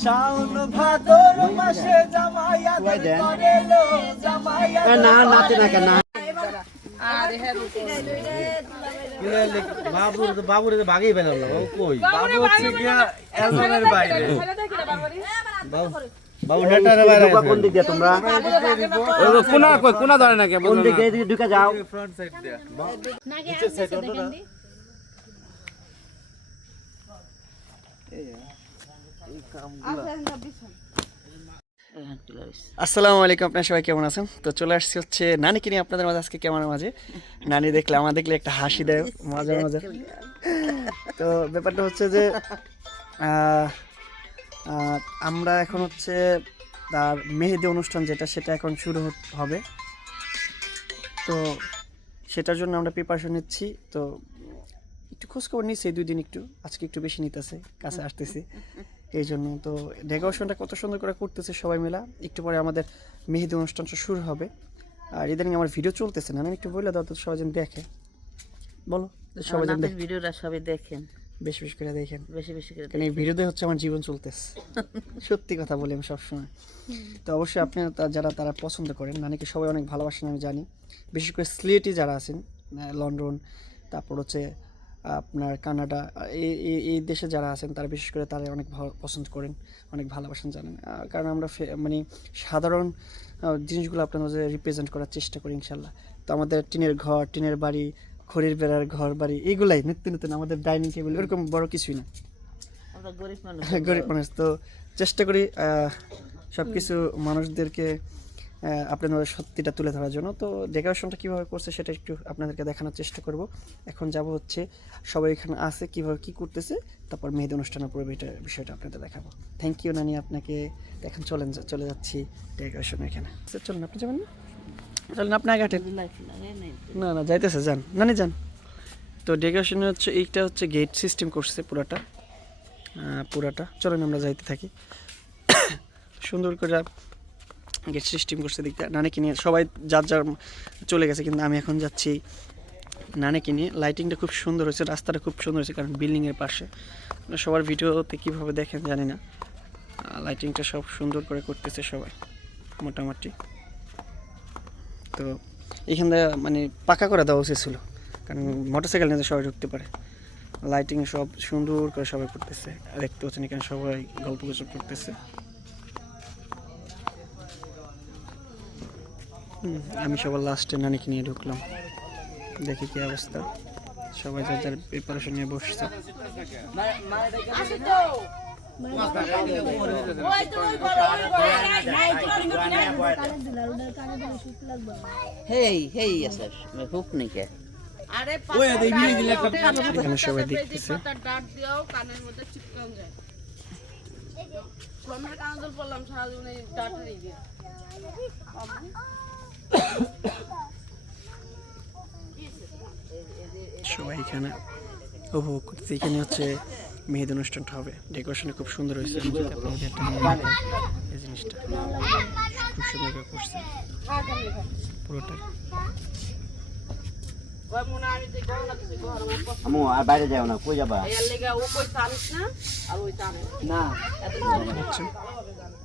শাওন ভাদর মাসে করে লো না নাচে না কেন না। বাবুর বাবুর বাগেই পেলাম না বাবু কই বাবু হচ্ছে গিয়া অ্যালবামের বাইরে বাবু হেটারে বাইরে ঢোকা কোন দিক দিয়ে তোমরা? কোনা কই কোনা ধরে না কে কোন দিক দিয়ে ঢুকে যাও। ফ্রন্ট সাইড দিয়া। আসসালামু আলাইকুম, আপনার সবাই কেমন আছেন? তো চলে আসছি হচ্ছে নানিকে নিয়ে আপনাদের মাঝে, আজকে কেমন মাঝে। নানি দেখলে, আমার দেখলে একটা হাসি দেয়, মজার মজার। তো ব্যাপারটা হচ্ছে যে আমরা এখন হচ্ছে তার মেহেদি অনুষ্ঠান যেটা, সেটা এখন শুরু হবে। তো সেটার জন্য আমরা প্রিপারেশন নিচ্ছি। তো একটু খোঁজখবর নিচ্ছি দুই দিন একটু। আজকে একটু বেশি নিতেছে, কাছে আসতেছি। এই জন্য তো ডেকোরেশনটা কত সুন্দর করে করতেছে সবাই মিলা। একটু পরে আমাদের মেহেদি অনুষ্ঠানটা শুরু হবে। আর ইদানিং আমার ভিডিও চলতেছে না আমি একটু বলে দাও তো সবাই যেন দেখে। বলো সবাই যেন ভিডিওটা সবাই দেখেন। বেশি বেশি করে দেখেন। বেশি বেশি করে কারণ এই ভিডিওতে হচ্ছে আমার জীবন চলতেছে। সত্যি কথা বলি আমি সবসময়। তো অবশ্যই আপনি যারা তারা পছন্দ করেন নানিকে সবাই অনেক ভালোবাসেন আমি জানি। বিশেষ করে সিলেটি যারা আছেন লন্ডন তারপর হচ্ছে আপনার কানাডা এই এই- দেশে যারা আছেন তারা বিশেষ করে তারা অনেক ভালো- পছন্দ করেন অনেক ভালোবাসেন জানেন। কারণ আমরা মানে সাধারণ জিনিসগুলো আপনার মাঝে রিপ্রেজেন্ট করার চেষ্টা করি ইনশাল্লাহ। তো আমাদের টিনের ঘর টিনের বাড়ি খড়ির বেড়ার ঘর বাড়ি এগুলাই নিত্য নতুন আমাদের ডাইনিং টেবিল এরকম বড় কিছুই না। গরিব মানুষ। তো চেষ্টা করি সব কিছু মানুষদেরকে আপনাদের সত্যিটা তুলে ধরার জন্য। তো ডেকোরেশনটা কীভাবে করছে সেটা একটু আপনাদেরকে দেখানোর চেষ্টা করব। এখন যাব হচ্ছে সবাই এখানে আছে কীভাবে কী করতেছে তারপর মেহেদি অনুষ্ঠানের পরে এটা বিষয়টা আপনাদের দেখাবো। থ্যাংক ইউ নানি আপনাকে এখন চলেন চলে যাচ্ছি ডেকোরেশন এখানে। আচ্ছা, চলুন আপনি যাবেন না? চলেন আপনি আগে না না যাইতেছে যান। নানি যান। তো ডেকোরেশনে হচ্ছে এইটা হচ্ছে গেট সিস্টেম করছে পুরাটা। পুরাটা। চলেন আমরা যাইতে থাকি। সুন্দর করে গেট সিস্টেম করছে দিকটা নানিকে নিয়ে সবাই যার যার চলে গেছে, কিন্তু আমি এখন যাচ্ছি নানিকে নিয়ে। লাইটিংটা খুব সুন্দর হয়েছে, রাস্তাটা খুব সুন্দর হয়েছে, কারণ বিল্ডিংয়ের পাশে। সবার ভিডিওতে কীভাবে দেখেন জানি না। লাইটিংটা সব সুন্দর করে করতেছে সবাই, মোটামুটি। তো এখান থেকে মানে পাকা করে দেওয়া উচিত ছিল, কারণ মোটরসাইকেল নিয়ে তো সবাই ঢুকতে পারে। লাইটিং সব সুন্দর করে সবাই করতেছে, দেখতে পাচ্ছেন এখানে সবাই গল্প গুজব করতেছে। আমি সবার লাস্টে নানিকে নিয়ে ঢুকলাম। দেখি কি অবস্থা। সবাই যার যার প্রিপারেশন নিয়ে বসছে। সবাই সবাই এখানে উপভোগ করতেছে এখানে হচ্ছে মেহেদ অনুষ্ঠানটা হবে। ডেকোরেশনটা খুব সুন্দর হয়েছে। এই জিনিসটা খুব সুন্দর করে করছে। পুরোটা আমু আর বাইরে যাও না কই যাবা? না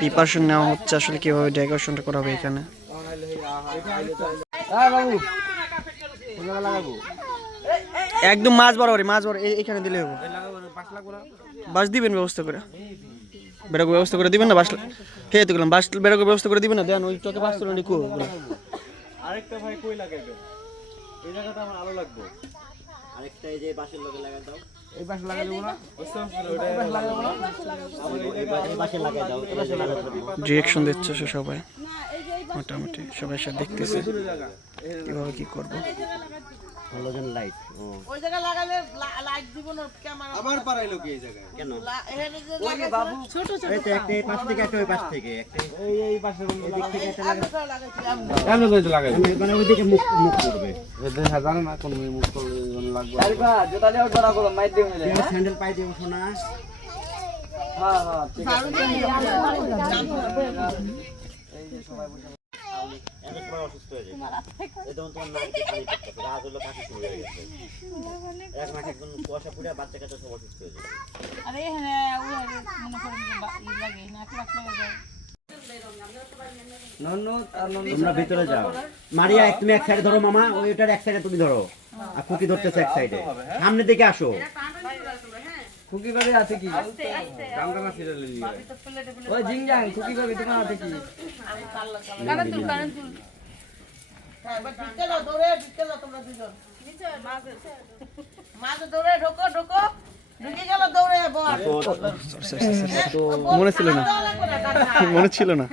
প্রিপারেশন নেওয়া হচ্ছে আসলে কীভাবে ডেকোরেশনটা করা হবে এখানে? একদম মাছ বরাবরই, মাছ বরাবর এখানে দিলে হবে। বাস দিবেন ব্যবস্থা করে। বেরোক ব্যবস্থা করে দিবেন না? বাস হে তো গেলাম। বাস বেরোক ব্যবস্থা করে দিবেন না? দেন, ওই চকে বাস তুলে নিকো আরেকটা ভাই কই লাগাইবে? এই জায়গাটা আমার আলো লাগবে। আরেকটা এই যে বাসের লোকে লাগা দাও। এই পাশে লাগাই দেবো না। এই বাসে লাগাই দাও এই বাসে লাগাই দাও ডিরেকশন দিচ্ছে সে সবাই। মোটামুটি সবাই সাথে দেখতেছে কীভাবে কি করব। হলোজেন লাইট ওই জায়গায় লাগালে লাইট দিব না ক্যামেরা আবার পারাইলো কি এই জায়গায়? কেন? যে লাগাইছে ছোট ছোট এই একটা এই পাশ থেকে একটা ওই পাশ থেকে একটা এই এই পাশে বন্ধু এদিক থেকে একটা লাগা আমরা লাগাইছিলাম কেন কইতে লাগাই মানে ওইদিকে মুখ মুখ করবে। এতে জানে না কোন মুখ করলে লাগবে। স্যান্ডেল পাই দেবো শোনা এত সময় অসুস্থ হয়ে যায়। এই যেমন তোমার নাকে পানি পড়তেছে রাত হলো কাশি শুরু হয়ে গেছে। এক মাস একদম কুয়াশা পুড়ে বাচ্চা কাচ্চা সব অসুস্থ হয়ে যায়। আরে এখানে ওই মনে করেন যে বা- ই লাগে নাক যায়। তোমরা ভিতরে যাও। মারিয়া তুমি এক সাইডে ধরো মামা ওইটার এক সাইডে তুমি ধরো। আর খুকি ধরতেছে এক সাইডে সামনে দিকে আসো। খুকি ভাবে আছে কি? কামকানা সিরিয়ালে নিয়ে। ওই জিংজাং খুকি ভাবে তোমার আছে কি? কারণ তুল কারণ তুল হ্যাঁ এবার ঢুকে যাও দৌড়ে ঢুকে যাও তোমরা দুজন। মাঝে দৌড়ে ঢোকো ঢোকো। তো মনে ছিল না। মনে ছিল না।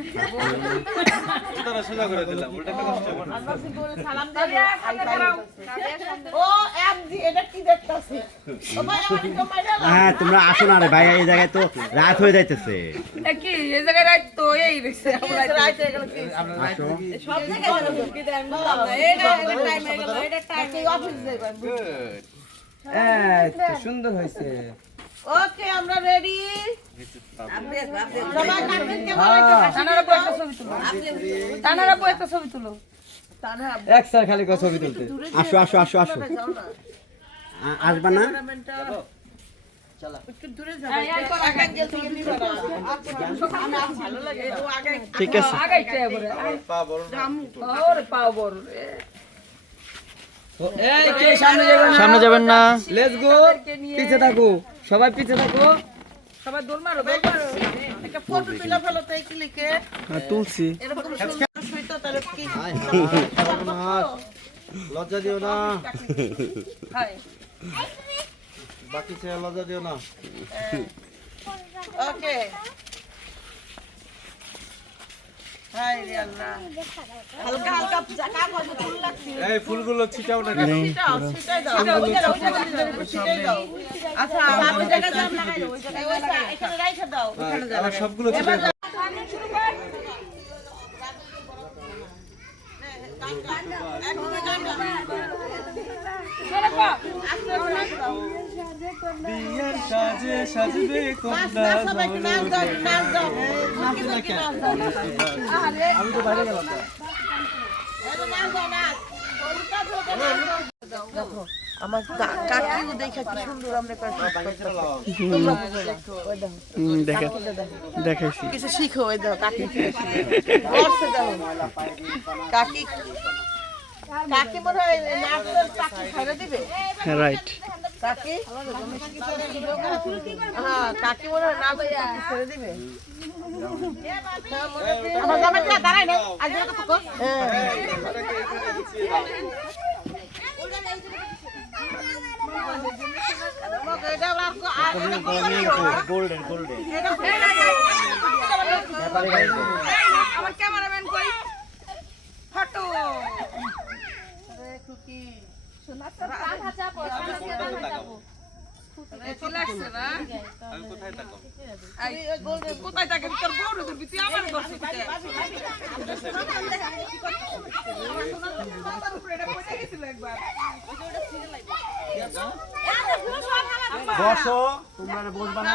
হ্যাঁ তোমরা আসো না রে ভাই এই জায়গায় তো রাত হয়ে যাইতেছে। কি এই জায়গায় রাত তো এই রইছে রাইতে গেল কি? আসো। সব সুন্দর হয়েছে। ওকে আমরা রেডি খালি ছবি তুলতে। আসো আসো আসো আসো। আসবা না? একটু দূরে যাও। এক অ্যাঙ্গেল থেকে নিবা না আমার ভালো লাগে। ও আগে ঠিক আছে আগাইতে এবারে ওরে পাও বড় রে এই কে সামনে যাবেন সামনে যাবেন না। লেটস গো পিছে থাকো। সবাই পিছে থাকো। সবাই দৌড় মারো দৌড় মারো। একটা ফটো তুলে ফেলো তাই ক্লিকে হ্যাঁ, তুলছি। এরকম সুন্দর শুইতো তাহলে কি? লজ্জা দিও না। হাই বাকি ছেলে লজ্জা দিও না। ওকে হাই রে আল্লাহ হালকা হালকা জাকা কত ফুল লাগছে এই ফুলগুলো ছিটাও না কেন? সবগুলো ছিটাই দাও ছিটাই দাও আচ্ছা আমি জায়গা যাম লাগাই দাও ওই জায়গায় ওই সা- এখানে রাইখে দাও এখানে যাও আমার সবগুলো ছিটাও দাও। বিয়ের সাজে সাজবে কন্যা আমি তো বাইরে গেলাম আমার কাকিও দেখে কি সুন্দর আমরা দেখা। দেখাইছি কিছু শিখো ওই দেখো কাকি দেখো। কাকি কাকি মনে হয় কাকি দিবে? রাইট কাকি? হ্যাঁ কাকি মনে হয় নাচ ছেড়ে দিবে? আমার জামাই দাঁড়াই না আজ কথা থাকো এটা আর গোল্ডেন গোল্ডেন আমার লাগছে না কোথায় থাকে তোর বড় ধরবি তুই আমার করছিস বসো। তোমরা বসবা না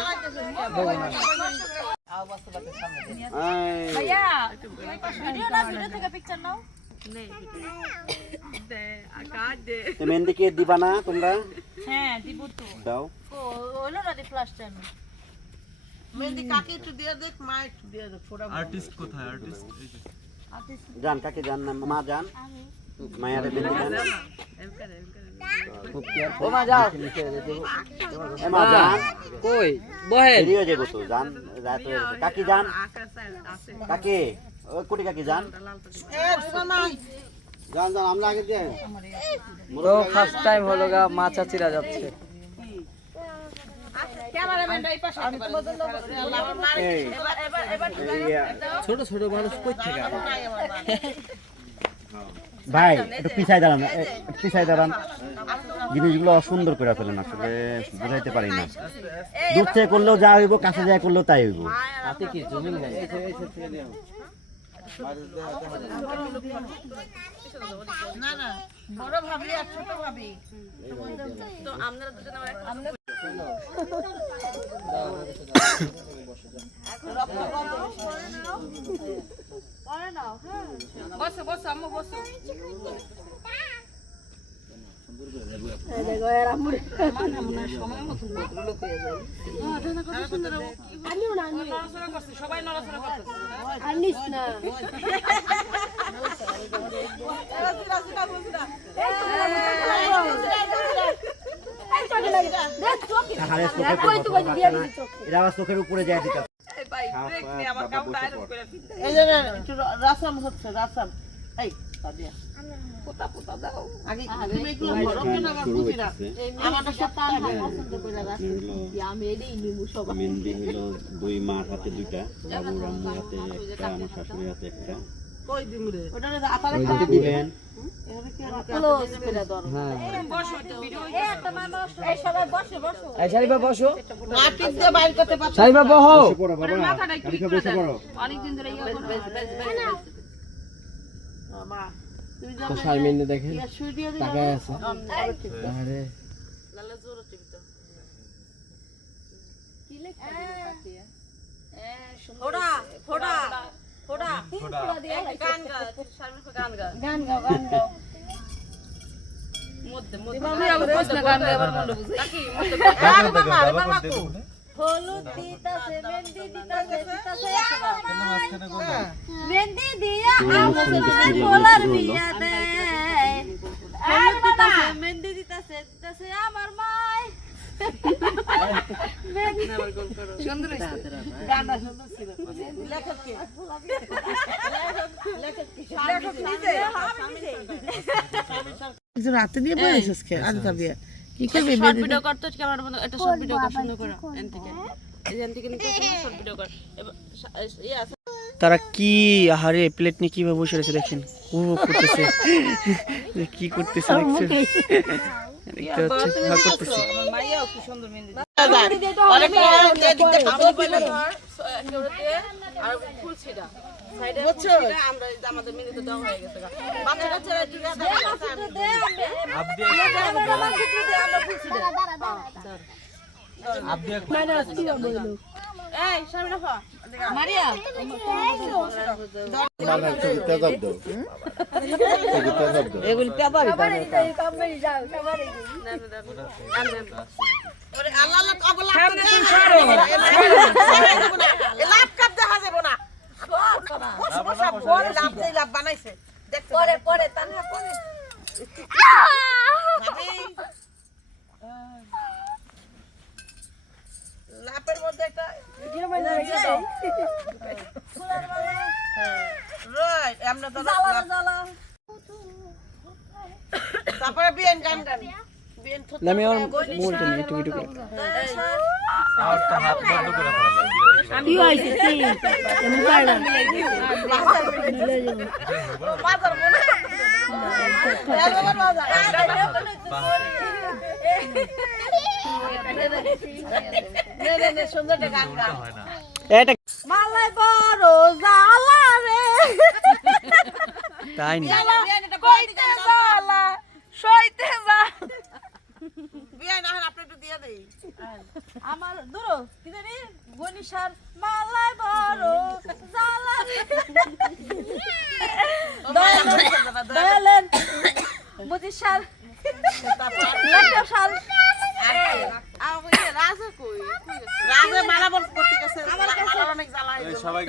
মেহেন্দি কে দিবা না তোমরা? হ্যাঁ দিব তো দাও। হলো না দি ফ্লাশ মেহেন্দি কাকি একটু দিয়ে দেখ মা একটু দিয়ে দেখ আর্টিস্ট কোথায় আর্টিস্ট জান কাকে জান না? মা জান মায়ারে যাও। কই? বহেন। দেরি হয়ে যাব তো জান রাত হয়ে গেছে। কাকি জান কাকি কুটি সোনা জান জান আমরা আগে দিয়ে তো ফার্স্ট টাইম হলো গা মা চাচিরা যাচ্ছে। ছোট ছোট মানুষ থেকে? মা ভাই একটু পিছাই দাঁড়ান এ, একটু পিছাই দাঁড়ান। জিনিসগুলো অসুন্দর করে ফেলেন আসলে বুঝাইতে পারি না। দূর থেকে করলেও যা হইব কাছে যা করলেও তাই হইব। হাতে কি জমি নাই না না বড় ভাবি আর ছোট ভাবি বসো বসো আম্মু বসো। সবাই নড়াচড়া করতেছে আরে চোখে তো বসে এই যে একটু রাসাম হচ্ছে রাসাম। এই সাদিয়া। আগে তুমি এগুলো বড় কেন আবার বুঝি না আমারটা সব মেহেন্দি হলো দুই মার হাতে দুইটা বাবুর আম্মুর হাতে একটা আমার শাশুড়ির হাতে একটা। কই দিম রে? ওটা আতারে দিবেন। ইয়ে দেখেন ইয়া তাকায় আছে। আরে। ফোড়া ফোড়া ফোড়া গান গা শারমিন গান গা গান গা গান গা মধ্যে মধ্যে। আমি আবার প্রশ্ন গান গা এবার মনে বুঝি কাকি মধ্যে হলুদ দিতাছে মেহেন্দি দিতাছে দিতাছে মেহেন্দি দিয়া আমার পোলার বিয়া দেয়। হলুদ দিতাছে মেহেন্দি দিতাছে দিতাছে। আমার মাই রাতে দিয়ে বলেছিস কে? আজ যাবি কি করবি? শর্ট ভিডিও করতে শর্ট ভিডিও কর সুন্দর করে এন থেকে। এখান থেকে নিতে শর্ট ভিডিও কর। ইয়ে আছে। তারা কি আহারে প্লেট নিয়ে কীভাবে বসে রয়েছে দেখেন। উপভোগ করতেছে। কি করতেছে দেখছেন? দেখতে হচ্ছে হ্যাঁ করতেছে। আমাদের বানাইছে পরে পরে তানহা লাপের মধ্যে একটা রাইট আমরা তো লাপ- জ্বালা তারপরে বিয়েন গান গান। আমি আমার মোবাইলটা নিয়ে একটু ভিডিও করি। কি হইছে কি? এমন বাজার মনে নে নে নে সুন্দর একটা গান। গান এটা মালাই বড় জ্বালা রে। তাই না? কইতে জ্বালা সইতে যা। বিয়ে না আপনি একটু দিয়ে দেই। আমার দূর কি জানি গনিশার মালাই বড় জ্বালা রে। দয়ালেন দয়ালেন তারপর? লেখাশাল সবাইকে